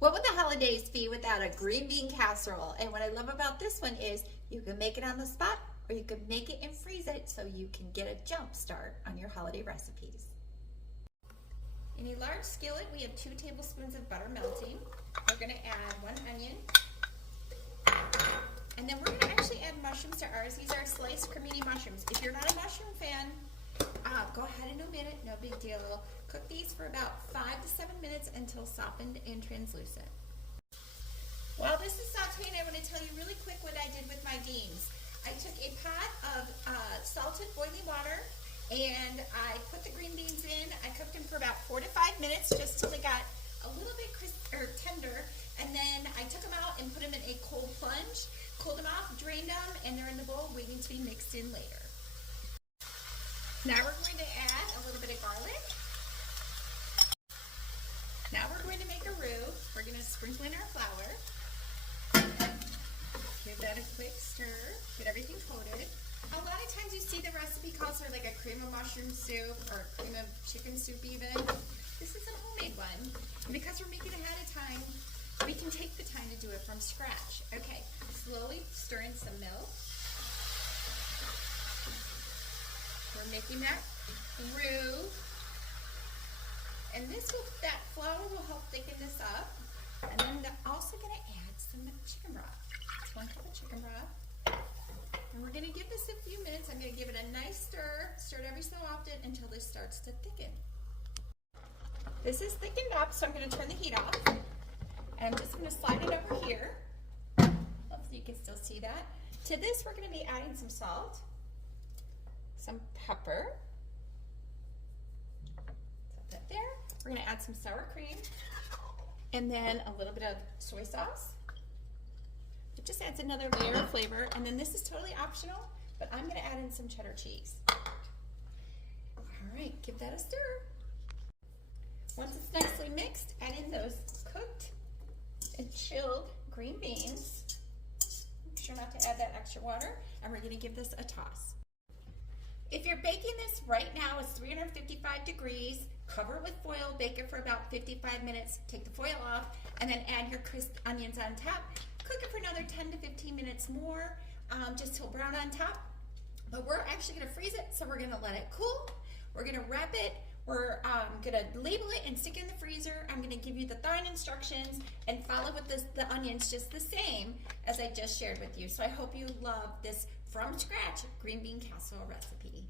What would the holidays be without a green bean casserole? And what I love about this one is you can make it on the spot or you can make it and freeze it so you can get a jump start on your holiday recipes. In a large skillet, we have 2 tablespoons of butter melting. We're going to add 1 onion. And then we're going to actually add mushrooms to ours. These are sliced cremini mushrooms. If you're not a mushroom fan, go ahead and omit it, no big deal. Cook these for about 5 to 7 minutes until softened and translucent. While this is sauteing, I want to tell you really quick what I did with my beans. I took a pot of salted boiling water and I put the green beans in. I cooked them for about 4 to 5 minutes just till they got a little bit crisp or tender, and then I took them out and put them in a cold plunge, cooled them off, drained them, and they're in the bowl waiting to be mixed in later. Now we're going to add a little bit of garlic. Now we're going to make a roux. We're going to sprinkle in our flour. Give that a quick stir. Get everything coated. A lot of times you see the recipe calls for like a cream of mushroom soup or cream of chicken soup even. This is a homemade one. And because we're making it ahead of time, we can take the time to do it from scratch. Okay, slowly stir in some milk. We're making that roux. And that flour will help thicken this up. And then I'm also going to add some chicken broth. It's 1 cup of chicken broth. And we're going to give this a few minutes. I'm going to give it a nice stir. Stir it every so often until this starts to thicken. This is thickened up, so I'm going to turn the heat off. And I'm just going to slide it over here. Hopefully you can still see that. To this, we're going to be adding some salt, some pepper. Put that there. We're going to add some sour cream, and then a little bit of soy sauce. It just adds another layer of flavor, and then this is totally optional, but I'm going to add in some cheddar cheese. All right, give that a stir. Once it's nicely mixed, add in those cooked and chilled green beans. Make sure not to add that extra water, and we're going to give this a toss. If you're baking this right now, it's 355 degrees. Cover it with foil, bake it for about 55 minutes, take the foil off, and then add your crisp onions on top. Cook it for another 10 to 15 minutes more, just till brown on top. But we're actually gonna freeze it, so we're gonna let it cool. We're gonna wrap it. We're gonna label it and stick it in the freezer. I'm gonna give you the thawing instructions and follow with the onions just the same as I just shared with you. So I hope you love this from scratch green bean casserole recipe.